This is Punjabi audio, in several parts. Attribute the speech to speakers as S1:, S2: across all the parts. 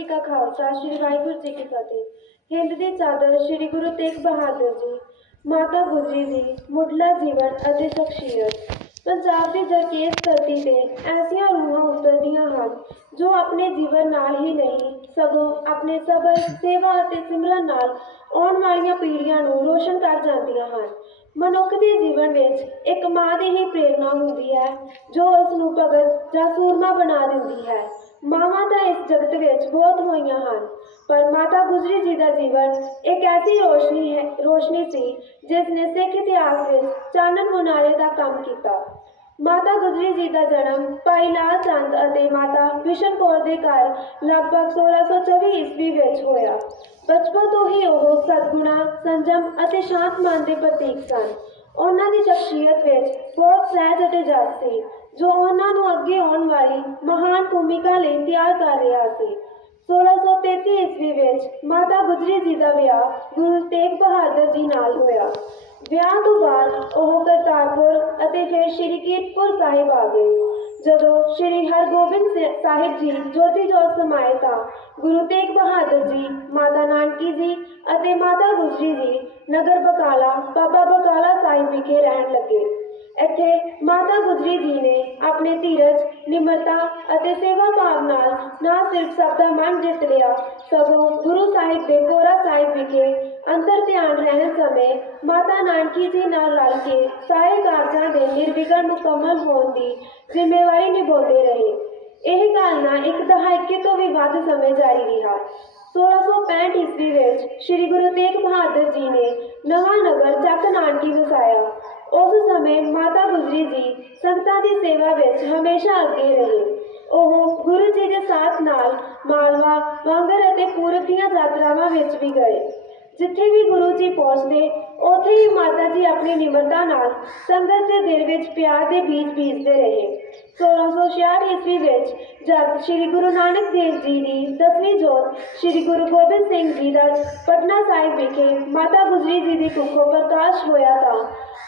S1: ਜੀ ਕਾ ਖਾਲਸਾ, ਸ੍ਰੀ ਵਾਹਿਗੁਰੂ ਜੀ ਕੀ ਫਤਿਹ। ਹਿੰਦ ਦੀ ਚਾਦਰ ਸ੍ਰੀ ਗੁਰੂ ਤੇਗ ਬਹਾਦਰ ਜੀ, ਮਾਤਾ ਗੁਜਰੀ ਜੀ, ਮੁੱਢਲਾ ਜੀਵਨ ਅਤੇ ਸ਼ਖਸੀਅਤ। ਪੰਜਾਬ ਦੀ ਜਰਕੇਸ ਧਰਤੀ ਤੇ ਐਸੀਆਂ ਰੂਹਾਂ ਉਤਰਦੀਆਂ ਹਨ, ਜੋ ਆਪਣੇ ਜੀਵਨ ਨਾਲ ਹੀ ਨਹੀਂ, ਸਗੋਂ ਆਪਣੇ ਸਬਰ, ਸੇਵਾ ਅਤੇ ਸਿਮਰਨ ਨਾਲ ਆਉਣ ਵਾਲੀਆਂ ਪੀੜ੍ਹੀਆਂ ਨੂੰ ਰੋਸ਼ਨ ਕਰ ਜਾਂਦੀਆਂ ਹਨ। ਮਨੁੱਖ ਦੇ ਜੀਵਨ ਵਿੱਚ ਇੱਕ ਮਾਂ ਦੀ ਹੀ ਪ੍ਰੇਰਣਾ ਹੁੰਦੀ ਹੈ, ਜੋ ਉਸ ਨੂੰ ਭਗਤ ਜਾਂ ਸੂਰਮਾ ਬਣਾ ਦਿੰਦੀ ਹੈ। ਮਾਵਾਂ ਤਾਂ ਇਸ ਜਗਤ ਵਿੱਚ ਬਹੁਤ ਹੋਈਆਂ ਹਨ, ਪਰ ਮਾਤਾ ਗੁਜਰੀ ਜੀ ਦਾ ਜੀਵਨ ਇੱਕ ਐਸੀ ਰੋਸ਼ਨੀ ਹੈ, ਰੋਸ਼ਨੀ ਸੀ ਜਿਸ ਨੇ ਸਿੱਖ ਇਤਿਹਾਸ ਵਿੱਚ ਚਾਨਣ ਮੁਨਾਰੇ ਦਾ ਕੰਮ ਕੀਤਾ। ਮਾਤਾ ਗੁਜਰੀ ਜੀ ਦਾ ਜਨਮ ਭਾਈ ਲਾਲ ਚੰਦ ਅਤੇ ਮਾਤਾ ਬਿਸ਼ਨ ਕੌਰ ਦੇ ਘਰ ਲਗਭਗ 1624 ਈਸਵੀ ਵਿੱਚ ਹੋਇਆ। ਬਚਪਨ ਤੋਂ ਹੀ ਉਹ ਸਦਗੁਣਾ, ਸੰਜਮ ਅਤੇ ਸ਼ਾਂਤ ਮਨ ਦੇ ਪ੍ਰਤੀਕ ਸਨ। ਉਹਨਾਂ ਦੀ ਸ਼ਖਸੀਅਤ ਵਿੱਚ ਬਹੁਤ ਸਹਿਜ ਅਤੇ ਜਸ ਸੀ, ਜੋ ਉਹਨਾਂ ਨੂੰ ਅੱਗੇ ਆਉਣ ਵਾਲੀ ਮਹਾਨ ਭੂਮਿਕਾ ਲਈ ਤਿਆਰ ਕਰ ਰਿਹਾ ਸੀ। 1633 ਈਸਵੀ ਵਿੱਚ ਮਾਤਾ ਗੁਜਰੀ ਜੀ ਦਾ ਵਿਆਹ ਗੁਰੂ ਤੇਗ ਬਹਾਦਰ ਜੀ ਨਾਲ ਹੋਇਆ। ਵਿਆਹ ਤੋਂ ਬਾਅਦ ਉਹ ਕਰਤਾਰਪੁਰ ਅਤੇ ਫਿਰ ਸ਼੍ਰੀ ਕੀਰਤਪੁਰ ਸਾਹਿਬ ਆ ਗਏ। ਜਦੋਂ ਸ਼੍ਰੀ ਹਰਗੋਬਿੰਦ ਸ- ਸਾਹਿਬ ਜੀ ਜੋਤੀ ਜੋਤ ਸਮਾਏ ਤਾਂ ਗੁਰੂ ਤੇਗ ਬਹਾਦਰ ਜੀ, ਮਾਤਾ ਨਾਨਕੀ ਜੀ ਅਤੇ ਮਾਤਾ ਗੁਜਰੀ ਜੀ ਨਗਰ ਬਕਾਲਾ, ਬਾਬਾ ਬਕਾਲਾ ਸਾਹਿਬ ਵਿਖੇ ਰਹਿਣ ਲੱਗੇ। ਇੱਥੇ ਮਾਤਾ ਗੁਜਰੀ ਜੀ ਨੇ ਆਪਣੇ ਧੀਰਜ, ਨਿਮਰਤਾ ਅਤੇ ਸੇਵਾ ਭਾਵ ਨਾਲ ਨਾ ਸਿਰਫ ਸਭ ਦਾ ਮਨ ਜਿੱਤ ਲਿਆ, ਸਗੋਂ ਗੁਰੂ ਸਾਹਿਬ ਦੇ ਕੋਰਾ ਸਾਹਿਬ ਵਿਖੇ ਅੰਦਰ ਧਿਆਨ ਰਹਿਣ ਸਮੇਂ ਮਾਤਾ ਨਾਨਕੀ ਜੀ ਨਾਲ ਰਲ ਕੇ ਸਾਰੇ ਕਾਰਜਾਂ ਦੇ ਨਿਰਵਿਘਨ ਮੁਕੰਮਲ ਹੋਣ ਦੀ ਜ਼ਿੰਮੇਵਾਰੀ ਨਿਭਾਉਂਦੇ ਰਹੇ। ਇਹ ਕਾਲਨਾ ਇੱਕ ਦਹਾਕੇ ਤੋਂ ਵੀ ਵੱਧ ਸਮੇਂ ਜਾਰੀ ਰਿਹਾ। 1665 ਈਸਵੀ ਵਿੱਚ ਸ੍ਰੀ ਗੁਰੂ ਤੇਗ ਬਹਾਦਰ ਜੀ ਨੇ ਨਵਾਂ ਨਗਰ ਚੱਕ ਨਾਨਕੀ ਵਸਾਇਆ ਉਸ ਸਮੇਂ ਮਾਤਾ ਗੁਜਰੀ ਜੀ ਸੰਗਤਾਂ ਦੀ ਸੇਵਾ ਵਿੱਚ ਹਮੇਸ਼ਾ ਅੱਗੇ ਰਹੇ। ਉਹ ਗੁਰੂ ਜੀ ਦੇ ਸਾਥ ਨਾਲ ਮਾਲਵਾ, ਵਾਂਗਰ ਅਤੇ ਪੂਰਬ ਦੀਆਂ ਯਾਤਰਾਵਾਂ ਵਿੱਚ ਵੀ ਗਏ। ਜਿੱਥੇ ਵੀ ਗੁਰੂ ਜੀ ਪਹੁੰਚਦੇ, ਉੱਥੇ ਹੀ ਮਾਤਾ ਜੀ ਆਪਣੀ ਨਿਮਰਤਾ ਨਾਲ ਸੰਗਤ ਦੇ ਦਿਲ ਵਿੱਚ ਪਿਆਰ ਦੇ ਬੀਜ ਬੀਜਦੇ ਰਹੇ। 1666 ਈਸਵੀ ਵਿੱਚ ਜਦ ਸ੍ਰੀ ਗੁਰੂ ਨਾਨਕ ਦੇਵ ਜੀ ਦੀ ਦਸਵੀਂ ਜੋਤ ਸ੍ਰੀ ਗੁਰੂ ਗੋਬਿੰਦ ਸਿੰਘ ਜੀ ਦਾ ਪਟਨਾ ਸਾਹਿਬ ਵਿਖੇ ਮਾਤਾ ਗੁਜਰੀ ਜੀ ਦੀ ਕੁੱਖੋਂ ਪ੍ਰਕਾਸ਼ ਹੋਇਆ ਤਾਂ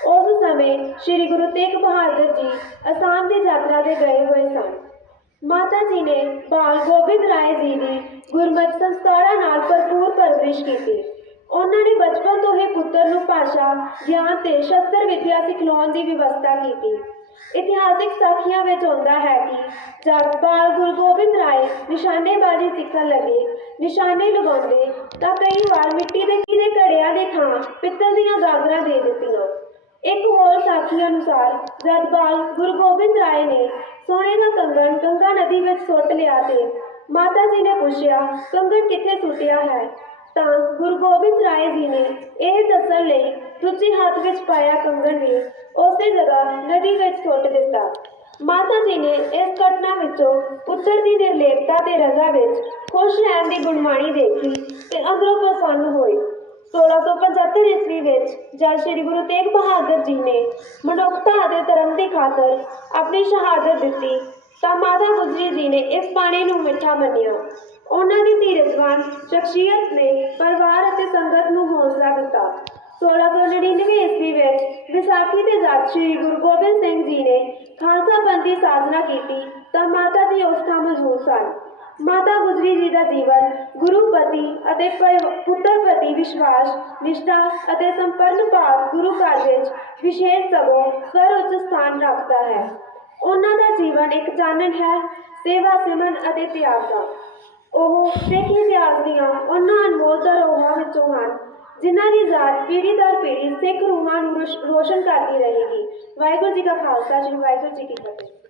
S1: ਉਹ ਸਮੇਂ ਸ੍ਰੀ ਗੁਰੂ ਤੇਗ ਬਹਾਦਰ ਜੀ ਅਸਾਮ ਦੀ ਯਾਤਰਾ ਤੇ ਗਏ ਹੋਏ ਸਨ। ਮਾਤਾ ਜੀ ਨੇ ਬਾਲ ਗੋਬਿੰਦ ਰਾਏ ਜੀ ਦੀ ਗੁਰਮਤਿ ਸੰਸਕਾਰਾਂ ਨਾਲ ਭਰਪੂਰ ਪਰਵਰਿਸ਼ ਕੀਤੀ। ਉਹਨਾਂ ਨੇ ਬਚਪਨ ਤੋਂ ਹੀ ਪੁੱਤਰ ਨੂੰ ਭਾਸ਼ਾ, ਗਿਆਨ ਤੇ ਸ਼ਸਤਰ ਵਿਦਿਆ ਸਿਖਲਾਉਣ ਦੀ ਵਿਵਸਥਾ ਕੀਤੀ। ਇਤਿਹਾਸਿਕ ਸਾਖੀਆਂ ਵਿੱਚ ਆਉਂਦਾ ਹੈ ਕਿ ਜਦ ਬਾਲ ਗੁਰੂ ਗੋਬਿੰਦ ਰਾਏ ਨਿਸ਼ਾਨੇਬਾਜ਼ੀ ਸਿੱਖਣ ਲੱਗੇ, ਨਿਸ਼ਾਨੇ ਲਗਾਉਂਦੇ ਤਾਂ ਕਈ ਵਾਰ ਮਿੱਟੀ ਦੇ ਕੀੜੇ ਘੜਿਆਂ ਦੇ ਥਾਂ ਪਿੱਤਲ ਦੀਆਂ ਗਾਗਰਾਂ ਦੇ ਦਿੱਤੀਆਂ। ਇੱਕ ਹੋਰ ਸਾਖੀ ਅਨੁਸਾਰ ਜਦ ਬਾਲ ਗੁਰੂ ਗੋਬਿੰਦ ਰਾਏ ਨੇ ਸੋਨੇ ਦਾ ਕੰਗਣ ਗੰਗਾ ਨਦੀ ਵਿੱਚ ਸੁੱਟ ਲਿਆ ਤੇ ਮਾਤਾ ਜੀ ਨੇ ਪੁੱਛਿਆ, ਕੰਗਣ ਕਿੱਥੇ ਸੁੱਟਿਆ ਹੈ? ਤਾਂ ਗੁਰੂ ਗੋਬਿੰਦ ਰਾਏ ਜੀ ਨੇ ਇਹ ਦੱਸਣ ਲਈ ਦੂਜੇ ਹੱਥ ਵਿੱਚ ਪਾਇਆ ਕੰਗਣ ਵੀ ਉਸੇ ਜਗ੍ਹਾ ਨਦੀ ਵਿੱਚ ਸੁੱਟ ਦਿੱਤਾ। ਮਾਤਾ ਜੀ ਨੇ ਇਸ ਘਟਨਾ ਵਿੱਚੋਂ ਪੁੱਤਰ ਦੀ ਨਿਰਲੇਪਤਾ ਤੇ ਰਜ਼ਾ ਵਿੱਚ ਖੁਸ਼ ਰਹਿਣ ਦੀ ਗੁਣਵਾਣੀ ਦੇਖੀ ਤੇ ਅੰਦਰੋਂ ਪ੍ਰਸੰਨ ਹੋਏ। 1675 ਈਸਵੀ ਵਿੱਚ ਜਦ ਸ੍ਰੀ ਗੁਰੂ ਤੇਗ ਬਹਾਦਰ ਜੀ ਨੇ ਮਨੁੱਖਤਾ ਅਤੇ ਧਰਮ ਦੀ ਖਾਤਰ ਆਪਣੀ ਸ਼ਹਾਦਤ ਦਿੱਤੀ, ਤਾਂ ਮਾਤਾ ਗੁਜਰੀ ਜੀ ਨੇ ਇਸ ਬਾਣੀ ਨੂੰ ਮਿੱਠਾ ਮੰਨਿਆ। ਉਹਨਾਂ ਦੀ ਧੀਰਜਵਾਨ ਸ਼ਖਸੀਅਤ ਨੇ ਪਰਿਵਾਰ ਅਤੇ ਸੰਗਤ ਨੂੰ ਹੌਸਲਾ ਦਿੱਤਾ। 1699 ਈਸਵੀ ਵਿੱਚ ਵਿਸਾਖੀ ਦੇ ਜਦ ਸ੍ਰੀ ਗੁਰੂ ਗੋਬਿੰਦ ਸਿੰਘ ਜੀ ਨੇ ਖਾਲਸਾ ਪੰਥ ਦੀ ਸਾਜਨਾ ਕੀਤੀ, ਤਾਂ ਮਾਤਾ ਦੀ ਉਸ ਥਾਂ ਮੌਜੂਦ ਸਨ। ਮਾਤਾ ਗੁਜਰੀ ਜੀ ਦਾ ਜੀਵਨ, ਗੁਰੂ ਪਤੀ ਅਤੇ ਪਰਿ- ਪੁੱਤਰ ਪ੍ਰਤੀ ਵਿਸ਼ਵਾਸ, ਨਿਸ਼ਠਾ ਅਤੇ ਸੰਪਰਨ ਭਾਵ ਗੁਰੂ ਘਰ ਵਿੱਚ ਵਿਸ਼ੇਸ਼ ਸਗੋਂ ਸਰਵਉੱਚ ਸਥਾਨ ਰੱਖਦਾ ਹੈ। ਉਹਨਾਂ ਦਾ ਜੀਵਨ ਇੱਕ ਚਾਨਣ ਹੈ, ਸੇਵਾ ਸਿਮਰਨ ਅਤੇ ਤਿਆਗ ਦਾ। ਉਹ ਸਿੱਖ ਇਤਿਹਾਸ ਦੀਆਂ ਉਹਨਾਂ ਅਨਮੋਲ ਧਰੋਹਾਂ ਵਿੱਚੋਂ ਹਨ, ਜਿਨ੍ਹਾਂ ਦੀ ਯਾਦ ਪੀੜ੍ਹੀ ਦਰ ਪੀੜ੍ਹੀ ਸਿੱਖ ਰੂਹਾਂ ਨੂੰ ਰੋਸ਼- ਰੋਸ਼ਨ ਕਰਦੀ ਰਹੇਗੀ। ਵਾਹਿਗੁਰੂ ਜੀ ਕਾ ਖਾਲਸਾ, ਸ੍ਰੀ ਵਾਹਿਗੁਰੂ ਜੀ ਕੀ ਫਤਿਹ।